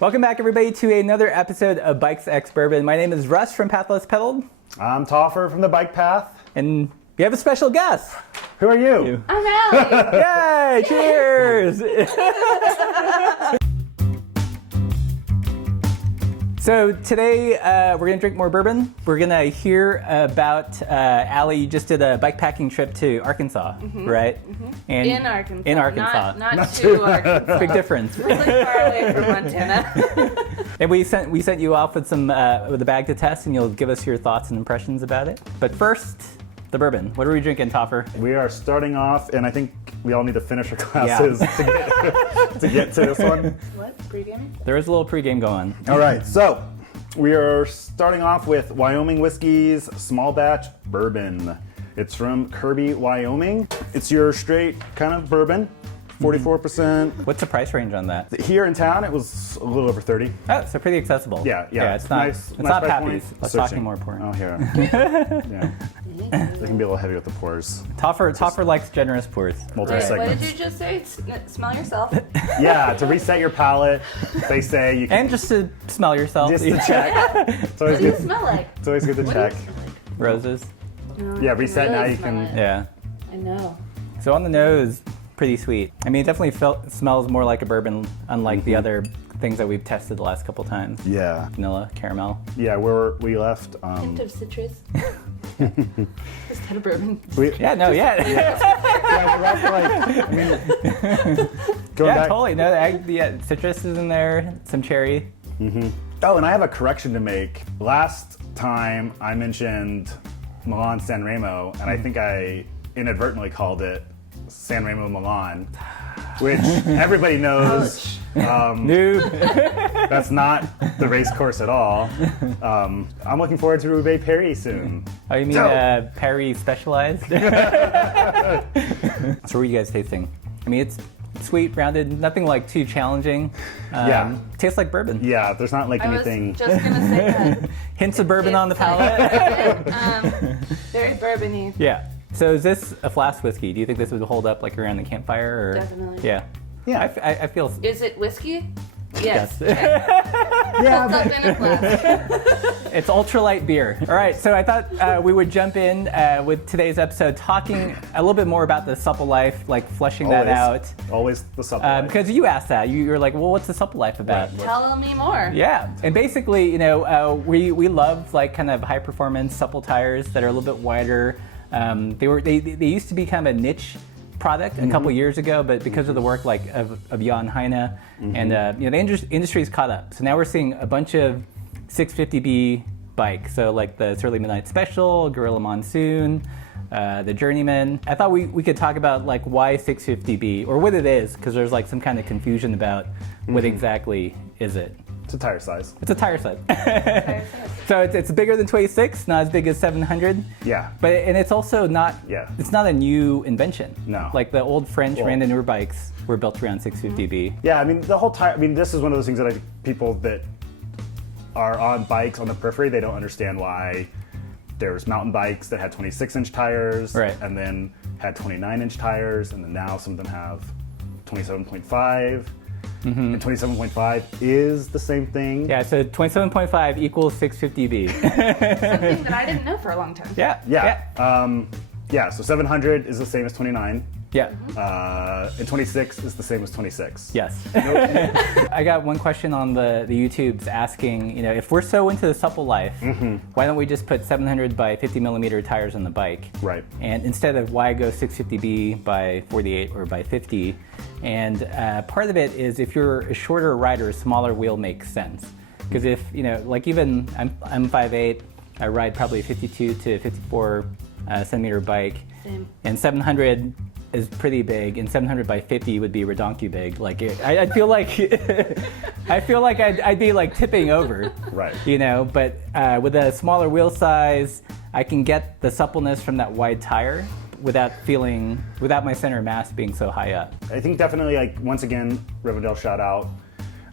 Welcome back, everybody, to another episode of BikesxBourbon. My name is Russ from Path Less Pedaled. I'm Toffer from the Bike Path. And we have a special guest. Who are you? I'm Allie. Yay! Cheers! So today we're going to drink more bourbon. We're going to hear about Allie. You just did a bikepacking trip to Arkansas, right? Mm-hmm. And in Arkansas. In Arkansas. Not to Arkansas. Big difference. Really far away from Montana. And we sent you off with some with a bag to test, and you'll give us your thoughts and impressions about it. But first, the bourbon. What are we drinking, Toffer? We are starting off, and I think we all need to finish our classes to get to this one. What? Pre-gaming? There is a little pregame going. All right, so we are starting off with Wyoming Whiskey's small batch bourbon. It's from Kirby, Wyoming. It's your straight kind of bourbon, 44%. What's the price range on that? Here in town, it was a little over 30. Oh, so pretty accessible. Yeah. It's not. Nice, it's nice not price Pappy's. point. Let's Searching. talking more important. Oh, here. Yeah. They can be a little heavy with the pours. Toffer likes generous pours. Wait, Multi-segments. what did you just say? Smell yourself? Yeah, to reset your palate, they say you can. And just to smell yourself. Just to check. It's always What do you good. smell like? It's always good to What check. do you smell like? Roses. No, Yeah, I reset really now you smell can- it. Yeah. I know. So on the nose, pretty sweet. I mean, it definitely smells more like a bourbon, unlike the other things that we've tested the last couple times. Yeah. Vanilla, caramel. Yeah, where we left. Hint of citrus. Just had a bourbon. Yeah, no, yeah. Yeah, we left like. I mean, going Yeah, back. totally. No, the citrus is in there, some cherry. Oh, and I have a correction to make. Last time I mentioned Milan San Remo, and I think I inadvertently called it San Remo Milan, which everybody knows. Noob. That's not the race course at all. I'm looking forward to Roubaix Prairie soon. Oh, you mean So- Prairie Specialized? So what are you guys tasting? I mean, it's sweet, rounded, nothing like too challenging. Yeah. Tastes like bourbon. Yeah, there's not like I was anything. just going to say that. Hints of bourbon on the palate. Very bourbon-y. Yeah. So is this a flask whiskey? Do you think this would hold up like around the campfire? Or? Definitely. Yeah. Yeah. I feel. Is it whiskey? Yes. Yeah, Holds up in a glass. It's ultralight beer. All right, so I thought we would jump in with today's episode, talking a little bit more about the supple life, like fleshing that out. Always the supplement. Because you asked that, you're like, well, what's the supple life about? Right. Tell me more. Yeah, and basically, we love like kind of high performance supple tires that are a little bit wider. They used to be kind of a niche product a couple years ago, but because of the work like of Jan Heine and the industry's caught up. So now we're seeing a bunch of 650B bikes. So like the Surly Midnight Special, Gorilla Monsoon, the Journeyman. I thought we could talk about like why 650B or what it is, because there's like some kind of confusion about what exactly is it. It's a tire size. It's a tire size. So it's bigger than 26, not as big as 700. Yeah. And it's also not. Yeah. It's not a new invention. No. Like the old French randonneur bikes were built around 650B. Yeah, I mean, the whole tire, I mean, this is one of those things that I think people that are on bikes on the periphery, they don't understand why there's mountain bikes that had 26-inch tires, Right. and then had 29-inch tires, and then now some of them have 27.5. And 27.5 is the same thing. Yeah, so 27.5 equals 650B. Something that I didn't know for a long time. Yeah. Yeah, so 700 is the same as 29. Yeah. And 26 is the same as 26. Yes. I got one question on the YouTubes asking, if we're so into the supple life, why don't we just put 700 by 50 millimeter tires on the bike? Right. And instead of why go 650B by 48 or by 50? And part of it is if you're a shorter rider, a smaller wheel makes sense. Because if, like even I'm 5'8", I ride probably a 52 to 54 centimeter bike. Same. And 700 is pretty big, and 700 by 50 would be redonky big. Like I feel like I'd be like tipping over. Right. But with a smaller wheel size, I can get the suppleness from that wide tire without my center of mass being so high up. I think definitely, like, once again, Rivendell shout out.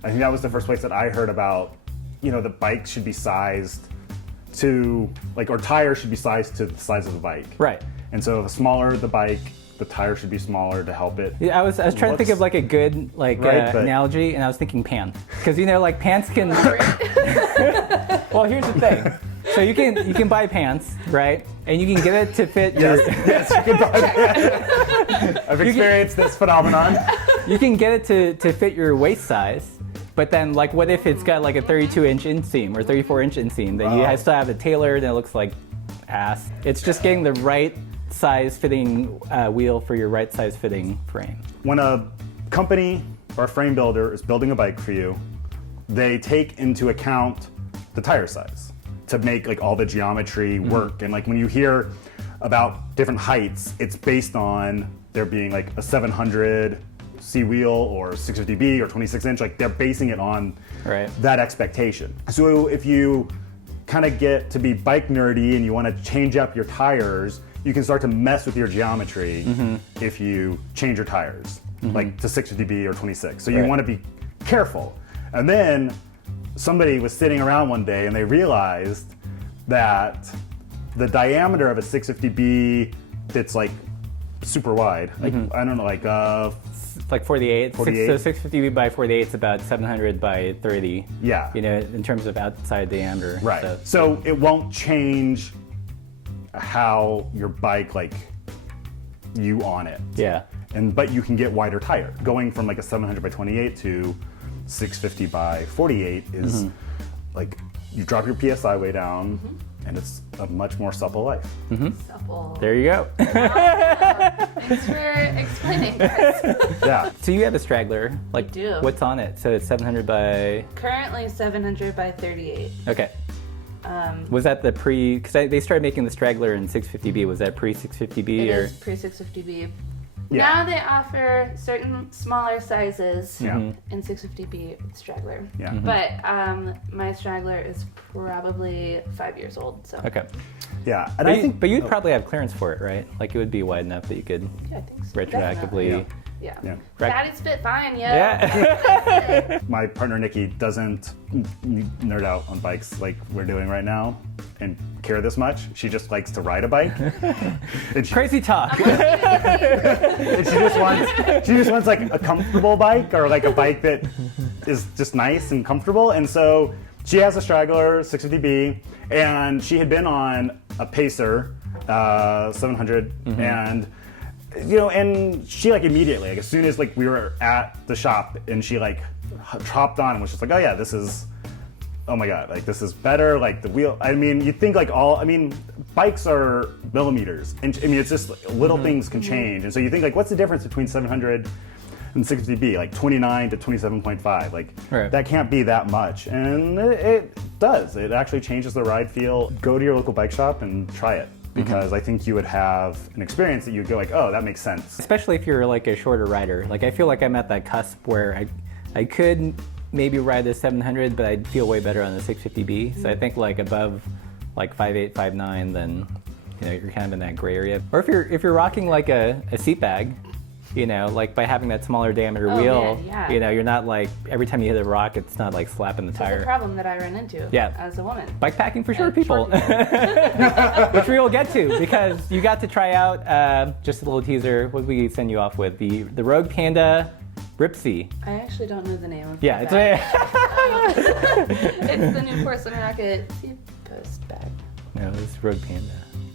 I think that was the first place that I heard about, the bike should be sized to, like, or tires should be sized to the size of the bike. Right. And so the smaller the bike, the tire should be smaller to help it. Yeah, I was trying to think of like a good Right, but- analogy, and I was thinking pants, because like pants can. Well, here's the thing. So you can buy pants, right? And you can get it to fit your. Yes, you can buy that. I've experienced this phenomenon. You can get it to fit your waist size, but then like, what if it's got like a 32-inch inseam or 34-inch inseam? Then you still have it tailored, and it looks like ass. It's just getting the right size fitting wheel for your right size fitting frame. When a company or a frame builder is building a bike for you, they take into account the tire size to make like all the geometry work. And like when you hear about different heights, it's based on there being like a 700 C wheel or 650B or 26-inch. Like they're basing it on that expectation. So if you kind of get to be bike nerdy and you want to change up your tires, you can start to mess with your geometry if you change your tires, like to 650B or 26. So you want to be careful. And then somebody was sitting around one day and they realized that the diameter of a 650B that's like super wide, like I don't know, like 48. 48. So 650 by 48 is about 700 by 30. Yeah. In terms of outside diameter. Right. So it won't change how your bike, like you on it. Yeah. But you can get wider tire. Going from like a 700 by 28 to 650 by 48 is like you drop your PSI way down, and it's a much more supple life. Supple. There you go. Thanks for explaining, guys. Yeah. So you have a straggler. Like, I do. What's on it? So it's 700 by. Currently 700 by 38. Okay. Was that the pre? Because they started making the straggler in 650B. Was that pre 650B It or? is pre 650B. Yeah. Now they offer certain smaller sizes Yeah. in 650B straggler. Yeah. But my straggler is probably 5 years old. So Yeah. And But, I think, but you'd probably have clearance for it, right? Like it would be wide enough that you could yeah, I think so. retroactively. Definitely. Yeah. Yeah. Daddy's fit fine, yo. Yeah. my partner Nikki doesn't nerd out on bikes like we're doing right now and care this much. She just likes to ride a bike. And she, Crazy talk. and she just wants like a comfortable bike or like a bike that is just nice and comfortable. And so she has a straggler 650B, and she had been on a Pacer 700, and and she like immediately, like as soon as like we were at the shop, and she like hopped on and was just like, oh yeah, this is, oh my god, like this is better. Like the wheel, I mean, you think like bikes are millimeters, and I mean it's just little things can change, and so you think like, what's the difference between 700 and 650B, like 29 to 27.5, like that can't be that much, and it does. It actually changes the ride feel. Go to your local bike shop and try it, because I think you would have an experience that you'd go like, oh, that makes sense. Especially if you're like a shorter rider. Like I feel like I'm at that cusp where I could maybe ride the 700, but I'd feel way better on the 650B. So I think like above like 5.8, 5.9, then you're kind of in that gray area. Or if you're rocking like a seat bag, like by having that smaller diameter wheel, man, yeah. You're not like every time you hit a rock, it's not like slapping the It's tire. a problem that I run into as a woman. Bikepacking for short people, short which we will get to, because you got to try out, just a little teaser, what did we send you off with? The Rogue Panda Ripsey. I actually don't know the name of Yeah, the bag. It's the new porcelain rocket seat post bag. No, it's Rogue Panda.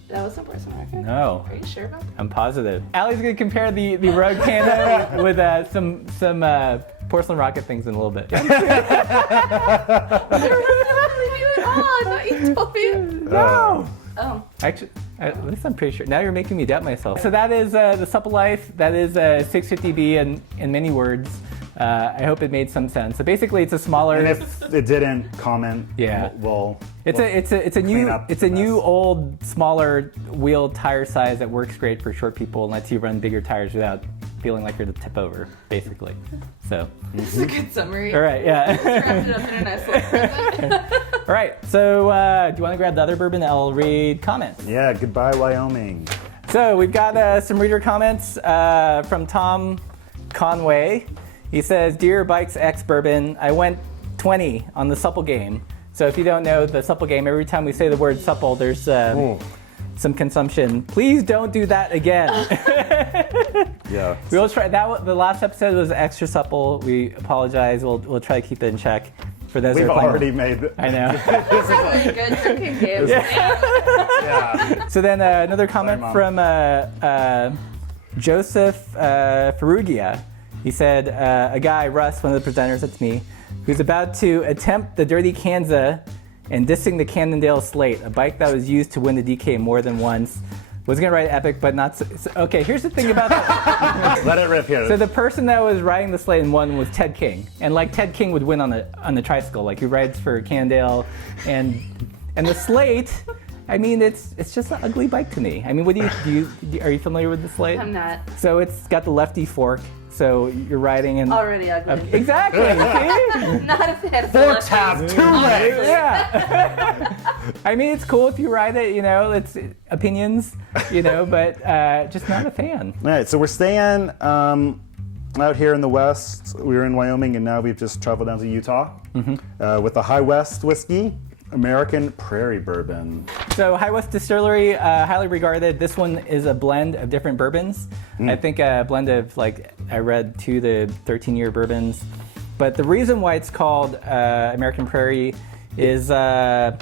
That was the porcelain rocket? No. Are you sure about that? I'm positive. Allie's gonna compare the Rogue Panda with some porcelain rocket things in a little bit. I don't believe you at all. I thought you told me. No. Oh. Actually, at least I'm pretty sure. Now you're making me doubt myself. So that is the Supple Life. That is 650B in many words. I hope it made some sense. So basically, it's a smaller. And if it didn't, comment. Yeah. We'll It's a new old smaller wheel tire size that works great for short people and lets you run bigger tires without feeling like you're to tip over, basically. So. This is a good summary. All right. Yeah. Just wrapped it up in a nice little present. All right. So do you want to grab the other bourbon? I'll read comments. Yeah. Goodbye, Wyoming. So we've got some reader comments from Tom Conway. He says, "Dear BikesxBourbon, I went 20 on the supple game. So if you don't know the supple game, every time we say the word supple, there's some consumption. Please don't do that again. Yeah. We'll try that. The last episode was extra supple. We apologize. We'll try to keep it in check. For those We've who are playing. already made. I know. This is a good drinking game. Yeah. So then another comment Mom. from Joseph Ferrugia. He said, a guy, Russ, one of the presenters, that's me, who's about to attempt the Dirty Kanza and dissing the Cannondale Slate, a bike that was used to win the DK more than once. Was gonna ride Epic, but not so, okay, here's the thing about that. Let it rip here. So the person that was riding the Slate and won was Ted King. And like Ted King would win on the tricycle. Like he rides for Cannondale and the Slate, I mean, it's just an ugly bike to me. I mean, what are you familiar with the Slate? I'm not. So it's got the lefty fork. So you're riding and Already ugly. exactly. See? Not a fan of Forks celebrities. have 2 legs. Yeah. I mean, it's cool if you ride it. It's opinions. But just not a fan. All right, so we're staying out here in the West. We were in Wyoming, and now we've just traveled down to Utah with the High West Whiskey, American Prairie Bourbon. So High West Distillery, highly regarded. This one is a blend of different bourbons. I think a blend of I read 2 to 13-year bourbons. But the reason why it's called American Prairie is the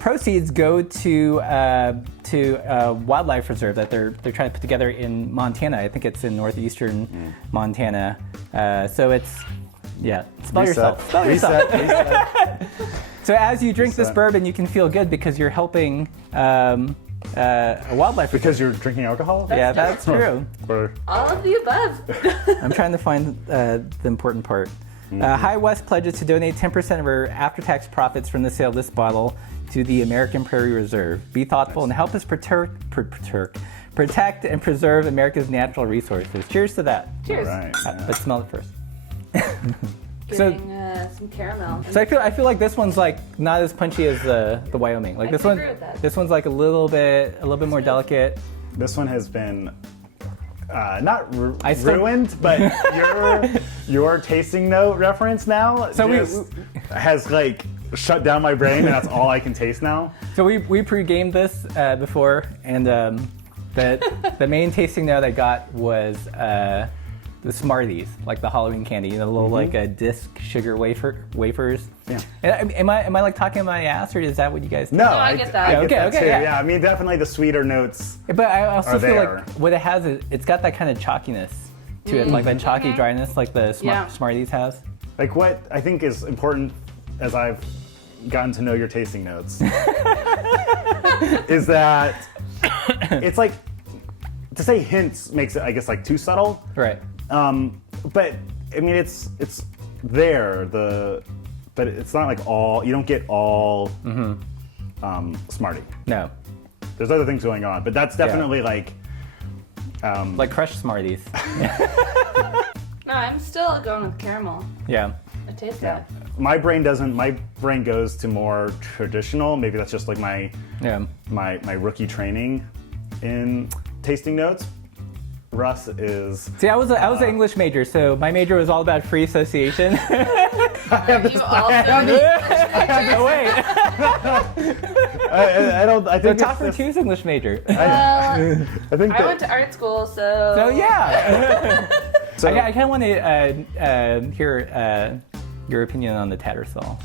proceeds go to a wildlife reserve that they're trying to put together in Montana. I think it's in northeastern Montana. So it's spell yourself. Spell yourself. Reset. So as you drink this Reset. bourbon, you can feel good because you're helping a wildlife reserve. Because you're drinking alcohol? Yeah, that's true. Or, All of the above. I'm trying to find the important part. High West pledges to donate 10% of her after-tax profits from the sale of this bottle to the American Prairie Reserve. Be thoughtful and help us protect and preserve America's natural resources. Cheers to that. Cheers. all right. Let's smell it first. Getting some caramel. So I feel like this one's like not as punchy as the Wyoming. Like I this can one, agree with that. this one's like a little bit more delicate. This one has been not I still- ruined, but your tasting note reference now So has shut down my brain, and that's all I can taste now. So we pre-gamed this before, and the main tasting note I got was the Smarties, like the Halloween candy, the little disc sugar wafers. Yeah. And am I like talking my ass, or is that what you guys? No, I get that. I get Okay, too. yeah. Yeah, I mean, definitely the sweeter notes. But I also Are feel there. like what it has is it's got that kind of chalkiness to it, like that chalky dryness, like the Yeah. Smarties has. Like what I think is important as I've gotten to know your tasting notes is that it's like to say hints makes it, I guess, like too subtle. Right. But I mean, it's there. But it's not like all. You don't get all Smartie. No. There's other things going on, but that's definitely like. Like crushed Smarties. No, I'm still going with caramel. Yeah. I taste Yeah. that. My brain doesn't. My brain goes to more traditional. Maybe that's just like my rookie training in tasting notes. Russ is. See, I was an English major, so my major was all about free association. You all Oh wait, I don't. I the think top it's- for two's English major. Well, I think I that, went to art school, so. So yeah. So- I kind of want to hear your opinion on the Tattersall.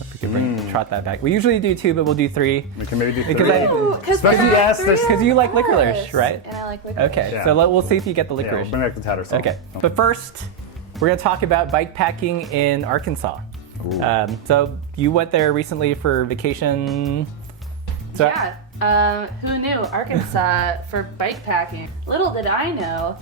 If we could trot that back. We usually do 2, but we'll do 3. we can maybe do Because three. I- Ooh, 'cause Special there are guest, 3 there's- of 'Cause you like us. licorice, right? And I like licorice. Okay, Yeah. so we'll see if you get the Yeah, we'll licorice. bring back the Tattersall. Okay, but first, we're going to talk about bike packing in Arkansas. So you went there recently for vacation. So Yeah. Who knew? Arkansas for bike packing. Little did I know,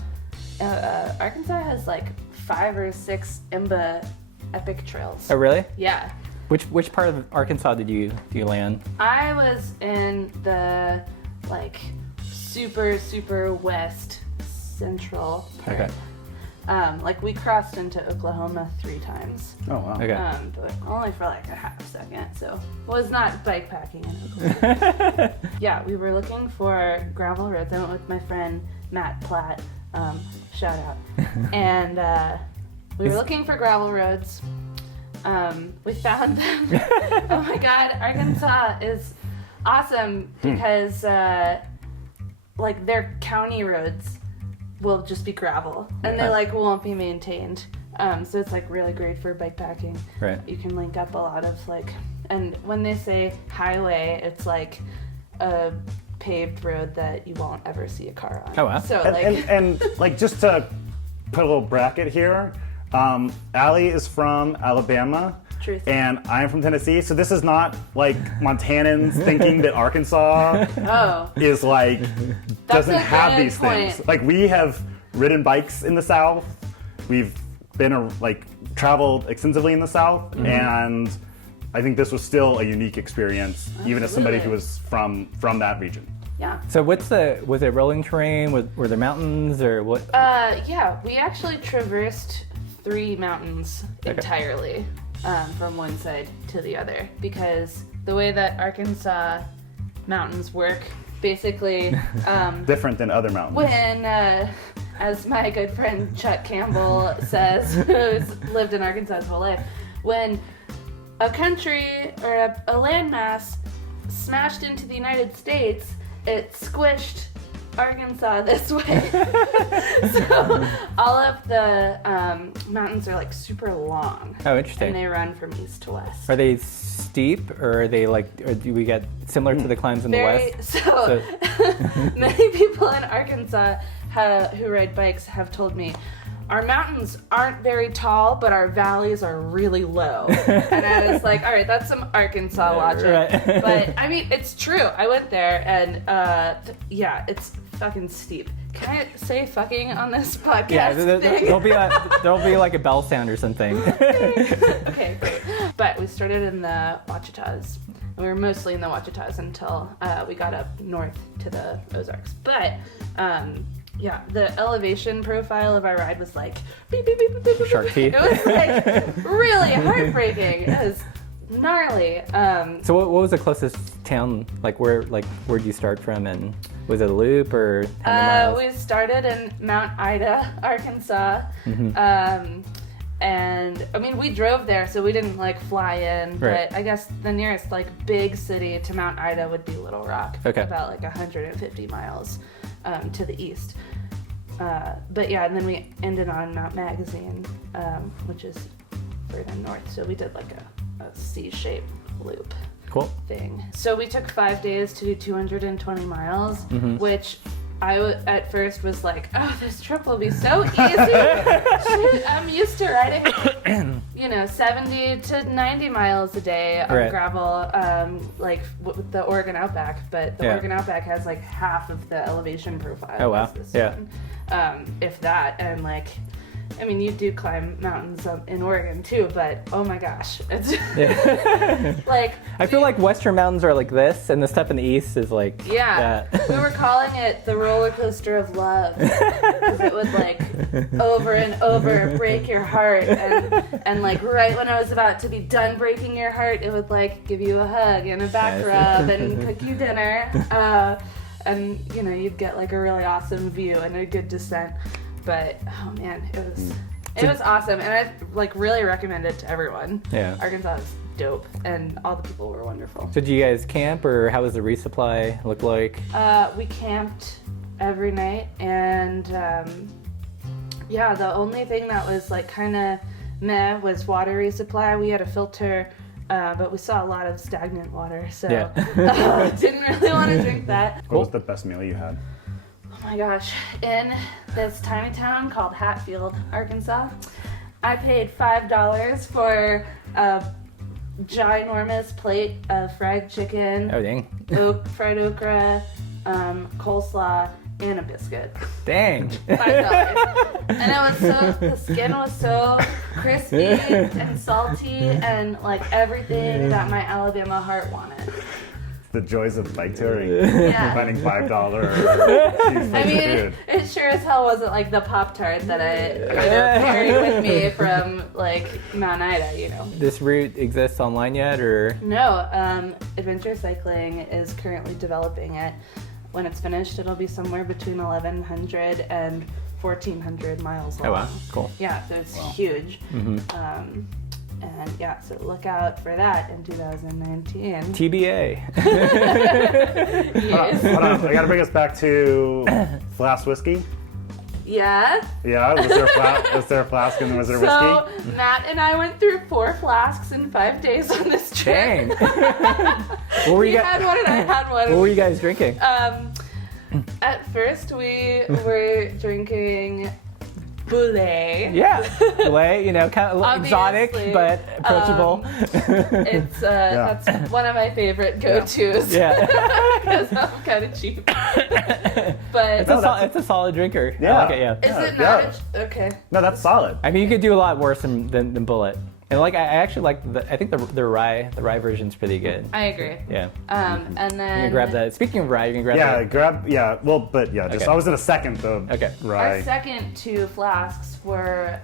Arkansas has like 5 or 6 IMBA epic trails. Oh really? Yeah. Which part of Arkansas do you land? I was in the like super west central part. Okay. Like we crossed into Oklahoma 3 times. Oh wow. Okay. But only for like a half second, so was not bike packing in Oklahoma. Yeah, we were looking for gravel roads. I went with my friend Matt Platt, shout out, and we were looking for gravel roads. We found them. Oh my God, Arkansas is awesome because like their county roads will just be gravel and they like won't be maintained. So it's like really great for bikepacking. Right. You can link up a lot of like, and when they say highway, it's like a paved road that you won't ever see a car on. Oh, wow. So and like just to put a little bracket here, Allie is from Alabama. Truth. And I'm from Tennessee, so this is not like Montanans thinking that Arkansas is like doesn't a have good these point. things. Like we have ridden bikes in the South, we've been traveled extensively in the South, and I think this was still a unique experience, even as somebody who was from that region. Yeah. So was it rolling terrain? Were there mountains or what? Yeah, we actually traversed 3 mountains entirely. From one side to the other, because the way that Arkansas mountains work, basically, Different than other mountains. when, as my good friend Chuck Campbell says, who's lived in Arkansas his whole life, when a country or a landmass smashed into the United States, it squished Arkansas this way. So all of the mountains are like super long. Oh, interesting. And they run from east to west. Are they steep, or are they like, or do we get similar to the climbs in the west? So many people in Arkansas who ride bikes have told me, our mountains aren't very tall, but our valleys are really low. And I was like, all right, that's some Arkansas logic. Right. But I mean, it's true. I went there and yeah, it's fucking steep. Can I say fucking on this podcast? Yeah, there'll be like a bell sound or something. Okay, great. But we started in the Ouachitas. We were mostly in the Ouachitas until we got up north to the Ozarks. But yeah, the elevation profile of our ride was like beep, beep, beep, beep, beep, beep. Shark teeth. It was like really heartbreaking. It was gnarly. So what was the closest town? Like where'd you start from, and was it a loop or how many miles? We started in Mount Ida, Arkansas. And I mean, we drove there, so we didn't like fly in. Right. But I guess the nearest like big city to Mount Ida would be Little Rock, Okay. about like 150 miles to the east. But yeah, and then we ended on Mount Magazine, which is further north. So we did like a C-shaped loop Cool. thing. So we took 5 days to do 220 miles, which I at first was like, oh, this trip will be so easy. Shit, I'm used to riding, 70 to 90 miles a day on Right. gravel, like with the Oregon Outback. But the Oregon Outback has like half of the elevation profile. Oh, wow. as this Yeah. one. If that, and like, I mean, you do climb mountains in Oregon too, but oh my gosh, it's like I feel like Western mountains are like this, and the stuff in the east is like yeah. that. We were calling it the roller coaster of love because it would like over and over break your heart, and like right when I was about to be done breaking your heart, it would like give you a hug and a back Nice. rub and cook you dinner, and you'd get like a really awesome view and a good descent. But oh man, it was awesome, and I like really recommend it to everyone. Yeah. Arkansas is dope, and all the people were wonderful. So did you guys camp, or how was the resupply look like? We camped every night, and yeah, the only thing that was like kind of meh was water resupply. We had a filter, but we saw a lot of stagnant water, so didn't really want to drink that. What was the best meal you had? Oh my gosh, in this tiny town called Hatfield, Arkansas, I paid $5 for a ginormous plate of fried chicken, Oh dang. fried okra, coleslaw, and a biscuit. Dang. $5. And it was the skin was so crispy and salty and like everything that my Alabama heart wanted. The joys of bike touring. Yeah. Finding $5 I mean, it sure as hell wasn't like the Pop-Tart that I carried with me from like Mount Ida, This route exists online yet, or? No, Adventure Cycling is currently developing it. When it's finished, it'll be somewhere between 1,100 and 1,400 miles long. Oh wow, cool. Yeah, so it's huge. And yeah, so look out for that in 2019. TBA. Yes. Hold on, I gotta bring us back to Flask Whiskey. Yeah. Yeah, was there a flask and was there So whiskey? Matt and I went through 4 flasks in 5 days on this trip. Dang. What were He you had one and I had one. What were you guys drinking? At first we were drinking Boulet. Yeah, Filet, kind of a little exotic, Obviously. but approachable. It's that's one of my favorite go-tos. Yeah. Because I'm kind of cheap. But It's a solid drinker. Yeah. I like it, yeah. is it Yeah. not? Okay. No, that's solid. I mean, you could do a lot worse than Bullet. And I actually like I think the rye version's pretty good. I agree. Yeah. And then You're gonna grab that. Speaking of rye, you're gonna grab Just Okay. I was in a second though. Okay. our Right. second 2 flasks were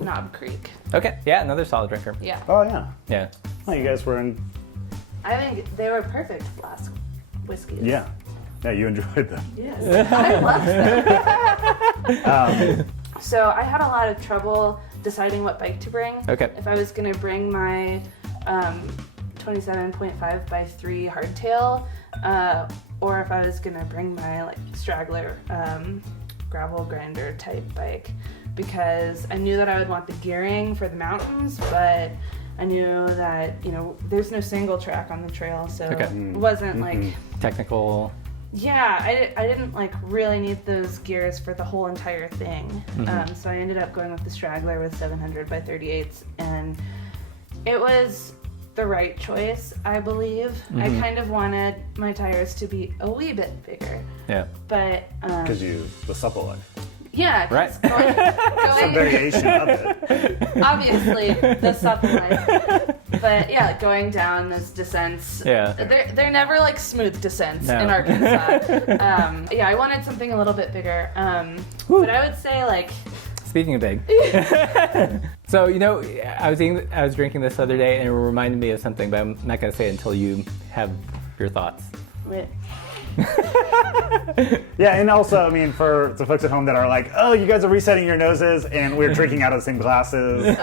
Knob Creek. Okay. Yeah, another solid drinker. Yeah. Oh yeah. Yeah. Oh, you guys were in. I think they were perfect flask whiskeys. Yeah. Yeah, you enjoyed them. Yes. I love them. So I had a lot of trouble deciding what bike to bring. Okay. If I was gonna bring my 27.5 by 3 hardtail, or if I was gonna bring my like straggler gravel grinder type bike, because I knew that I would want the gearing for the mountains, but I knew that there's no single track on the trail, so Okay. it wasn't like. Technical. Yeah, I didn't like really need those gears for the whole entire thing. So I ended up going with the straggler with 700 by 38s, and it was the right choice, I believe. I kind of wanted my tires to be a wee bit bigger, Yeah. but Because the supple life. yeah, 'cause Right. going, Some variation of it. obviously the supple life, but yeah, going down those descents, Yeah. they're never like smooth descents No. in Arkansas. Yeah, I wanted something a little bit bigger, but I would say like Speaking of big. So, I was drinking this other day and it reminded me of something, but I'm not going to say it until you have your thoughts. wait, Yeah, and also, I mean, for the folks at home that are like, oh, you guys are resetting your noses and we're drinking out of the same glasses.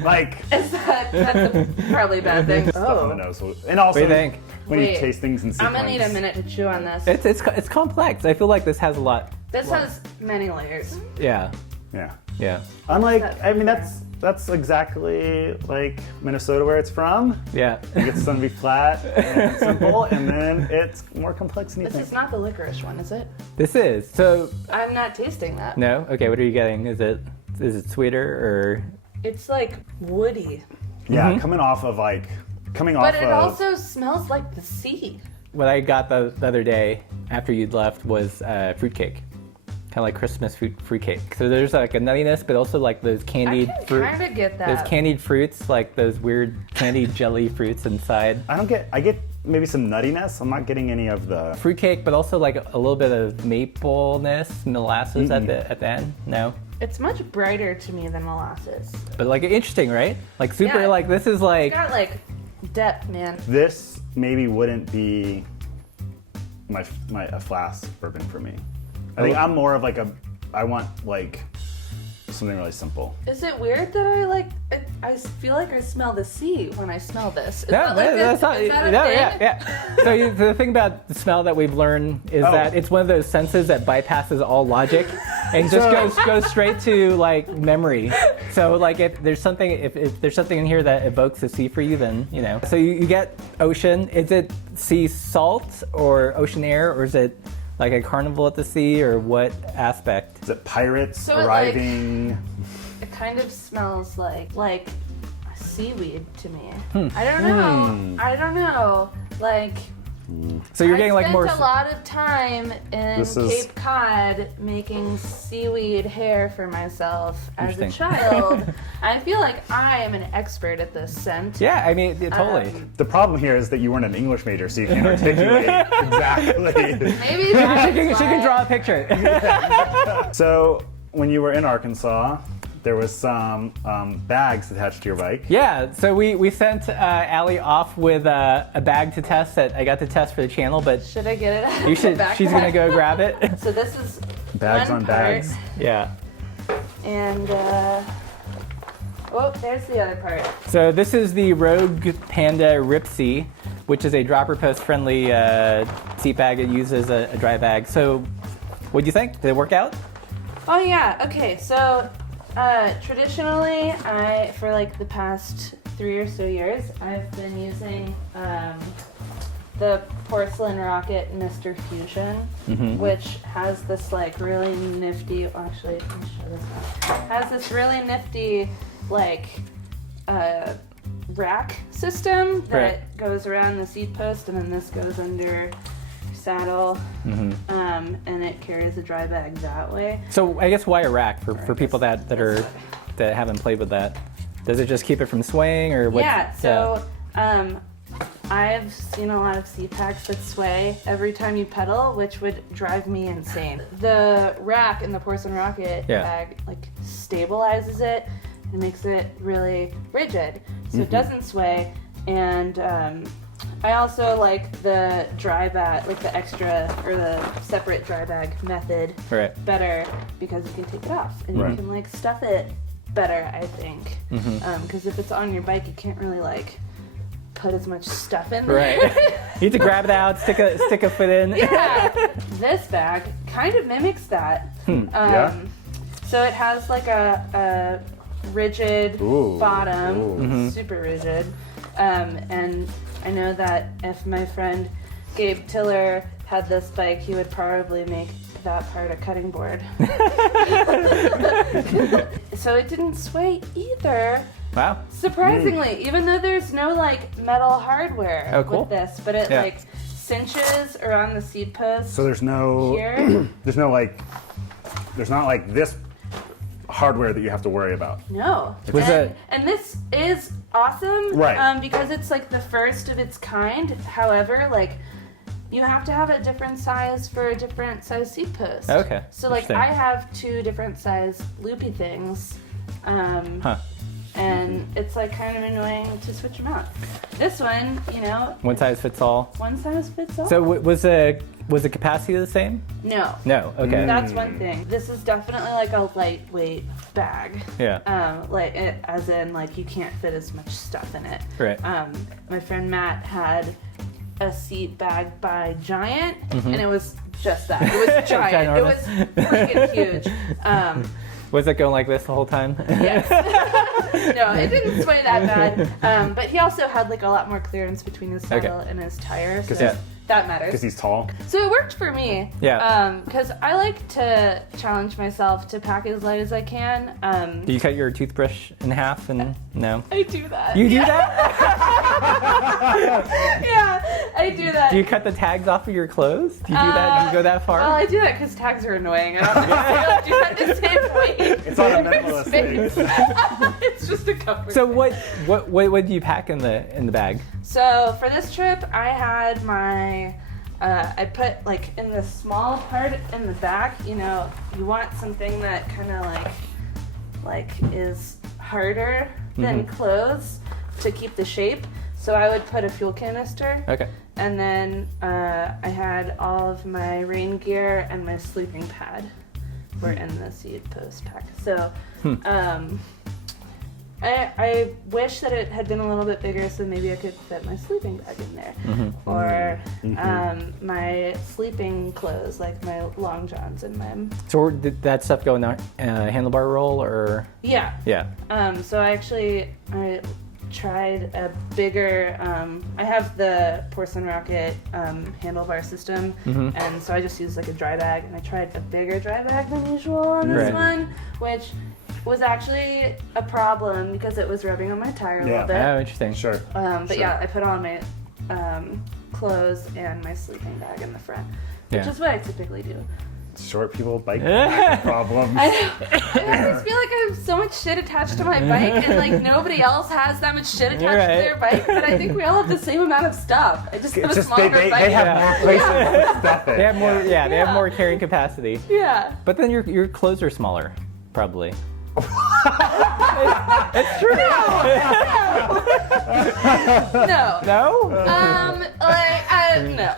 Like, that's a probably bad thing. stuff on the nose. And also, What do you think? when you Wait, taste things in I'm sequence. gonna need a minute to chew on this. It's complex. I feel like this has a lot. This has many layers. Yeah. Yeah. Yeah. Unlike, That- I mean, that's exactly like Minnesota where it's from. Yeah. You get some to be flat and simple, and then it's more complex than you This think. is not the licorice one, is it? This is. So, I'm not tasting that. no? Okay, what are you getting? Is it sweeter or? It's like woody, Yeah, coming off of but it also smells like the sea. What I got the other day after you'd left was fruitcake. Kind of like Christmas fruitcake. So there's like a nuttiness, but also like those candied I can fruit. kind of get that. Those candied fruits, like those weird candied jelly fruits inside. I get maybe some nuttiness. I'm not getting any of the. Fruitcake, but also like a little bit of mapleness, molasses at the end. No, It's much brighter to me than molasses. but like interesting, right? Like super. Yeah. Like this is It's like got like depth, man. This maybe wouldn't be a flask bourbon for me. I think I'm more of I want like something really simple. Is it weird that I feel like I smell the sea when I smell this? Is No, that like that's not. is that a No, thing? yeah. So the thing about the smell that we've learned is Oh. that it's one of those senses that bypasses all logic and just goes straight to like memory. So like if there's something in here that evokes the sea for you, then So you get ocean. Is it sea salt or ocean air, or is it like a carnival at the sea, or what aspect? Is it pirates So it, arriving? It kind of smells like seaweed to me. Hmm. I don't know. Like So you're getting I like more. spent a lot of time in This is- Cape Cod making seaweed hair for myself as a Interesting. child. I feel like I am an expert at this scent. Yeah, I mean totally. The problem here is that you weren't an English major, so you can't articulate exactly. Maybe she that's can why. draw a picture. So when you were in Arkansas, there was some bags attached to your bike. Yeah, so we sent Allie off with a bag to test that I got to test for the channel, but Should I get it out of you the should. backpack? She's gonna go grab it. So this is Bags one on part, bags. Yeah. and Oh, there's the other part. So this is the Rogue Panda Ripsey, which is a dropper post friendly seat bag. It uses a dry bag. So what do you think? Did it work out? Oh yeah, okay, so traditionally, for like the past 3 or so years, I've been using the Porcelain Rocket Mr. Fusion, which has this like really nifty, actually, let me show this one. Has this really nifty like rack system that goes around the seat post, and then this goes under saddle, and it carries a dry bag that way. So I guess why a rack for people that haven't played with that? Does it just keep it from swaying, or what? Yeah. So I've seen a lot of seat packs that sway every time you pedal, which would drive me insane. The rack in the Porcelain Rocket bag like stabilizes it and makes it really rigid, so it doesn't sway. And I also like the dry bag, like the extra or the separate dry bag method better, because you can take it off and you can like stuff it better, I think. Because if it's on your bike, you can't really like put as much stuff in there. Right. You need to grab it out, stick a foot in. Yeah. This bag kind of mimics that. So it has like a rigid bottom, super rigid, and I know that if my friend Gabe Tiller had this bike, he would probably make that part a cutting board. So it didn't sway either. Wow. Surprisingly, even though there's no like metal hardware with this, but it like cinches around the seat post. So there's no here. there's not like this hardware that you have to worry about. No. And this is awesome, right? Because it's like the first of its kind. However, like you have to have a different size for a different size seat post. Okay. So like I have 2 different size loopy things, and it's like kind of annoying to switch them out. This one, you know, one size fits all. One size fits all. So was the capacity the same? No. No. Okay. That's one thing. This is definitely like a lightweight bag. Yeah. Like as in like you can't fit as much stuff in it. Right. My friend Matt had a seat bag by Giant, and it was just that. It was giant. It was freaking huge. Was it going like this the whole time? Yes. No, it didn't sway that bad. But he also had like a lot more clearance between his saddle and his tire, so that matters. Because he's tall. So it worked for me. Yeah. Because I like to challenge myself to pack as light as I can. Do you cut your toothbrush in half and no? I do that. You do that? Yeah, I do that. Do you cut the tags off of your clothes? Do you do that? Do you go that far? Well, I do that because tags are annoying. I don't do that the same way. It's on a minimalist thing. It's just a comfort. So what do you pack in the bag? So for this trip, I had my I put like in the small part in the back. You know, you want something that kind of like is harder than clothes to keep the shape. So I would put a fuel canister. Okay. And then I had all of my rain gear and my sleeping pad were in the seat post pack. So I wish that it had been a little bit bigger, so maybe I could fit my sleeping bag in there. Or my sleeping clothes, like my long johns and my... So did that stuff go in the handlebar roll, or...? Yeah. Yeah. So I tried a bigger... I have the Porcelain Rocket handlebar system, and so I just used like a dry bag, and I tried a bigger dry bag than usual on this one, which... was actually a problem because it was rubbing on my tire a little bit. Oh, interesting. Sure. But yeah, I put on my clothes and my sleeping bag in the front, which is what I typically do. Short people bike problems. I always feel like I have so much shit attached to my bike, and like nobody else has that much shit attached to their bike. But I think we all have the same amount of stuff. I just have a smaller bike. They have more places to put stuff in. They have more. Yeah, they have more carrying capacity. Yeah. But then your clothes are smaller, probably. It's true. No. No? No.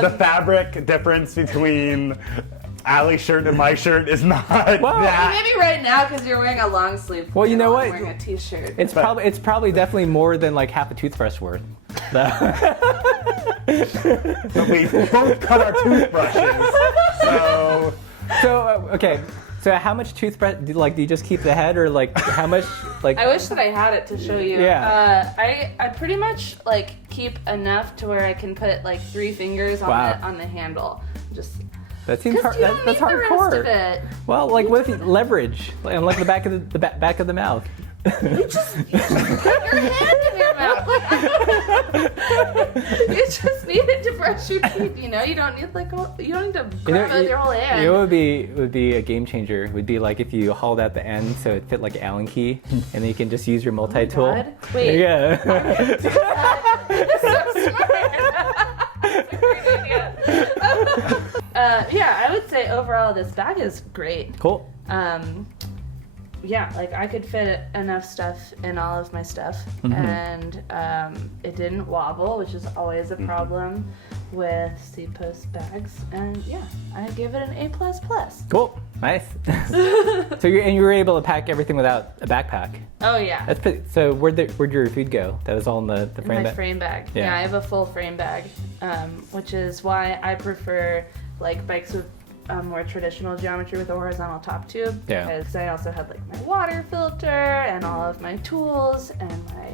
The fabric difference between Allie's shirt and my shirt is not that. Maybe right now because you're wearing a long sleeve. Well, you know what? I'm wearing a t-shirt. It's probably definitely more than like half a toothbrush worth. But we both cut our toothbrushes, so. Okay. So how much toothbrush do you just keep the head, or like how much like? I wish that I had it to show you. Yeah. I pretty much like keep enough to where I can put like 3 fingers on the handle. Just. That seems hard. You don't That's need hardcore. The rest of it. Well, like what if you leverage, like the back of the back of the mouth? You just put your hand in your mouth. You just need it to brush your teeth. You know, you don't need you don't need to grab it with your whole hand. You know what would be a game changer? Would be like if you hauled out the end so it fit like an Allen key, and then you can just use your multi-tool. Oh my God. Wait. Yeah. That's so smart. That's a great idea. Yeah, I would say overall this bag is great. Cool. Yeah, like I could fit enough stuff in all of my stuff, and it didn't wobble, which is always a problem with seat post bags. And yeah, I give it an A++. Cool. Nice. So you were able to pack everything without a backpack. Oh yeah. That's pretty. So where'd your food go? That was all in the frame My bag. frame bag. Yeah. Yeah, I have a full frame bag, which is why I prefer like bikes with more traditional geometry with a horizontal top tube. Yeah. Because I also had like my water filter and all of my tools and my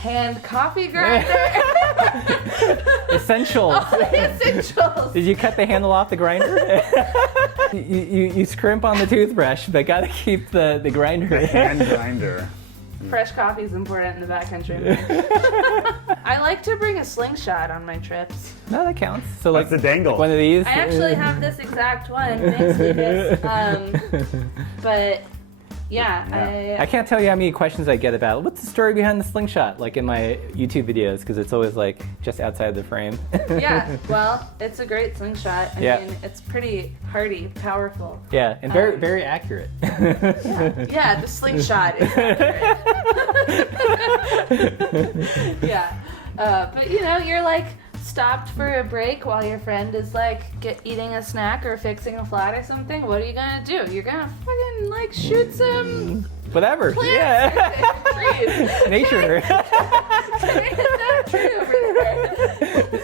hand coffee grinder. Essentials. All the essentials. Did you cut the handle off the grinder? you scrimp on the toothbrush, but gotta keep the grinder. The hand grinder. Fresh coffee is important in the backcountry. I like to bring a slingshot on my trips. No, that counts. So like the dangle. one of these. I actually have this exact one. Thanks, Lucas. But yeah, I can't tell you how many questions I get about what's the story behind the slingshot, like in my YouTube videos, because it's always like just outside the frame. Yeah, well, it's a great slingshot. I mean, it's pretty hardy, powerful. Yeah, and very very accurate. Yeah, the slingshot is accurate. Yeah, but you know, you're like stopped for a break while your friend is like eating a snack or fixing a flat or something. What are you gonna do? You're gonna fucking like shoot some whatever. plants or trees. Nature. Can I hit that tree over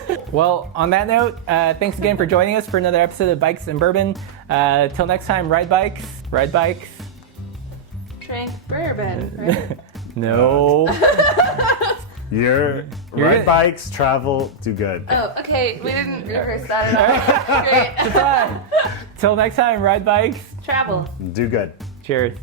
there? Well, on that note, thanks again for joining us for another episode of Bikes and Bourbon. Till next time, ride bikes. Drink bourbon, right? No. Ride bikes, travel, do good. Oh, okay. We didn't rehearse that at all. Great. Till next time, ride bikes. Travel. Do good. Cheers.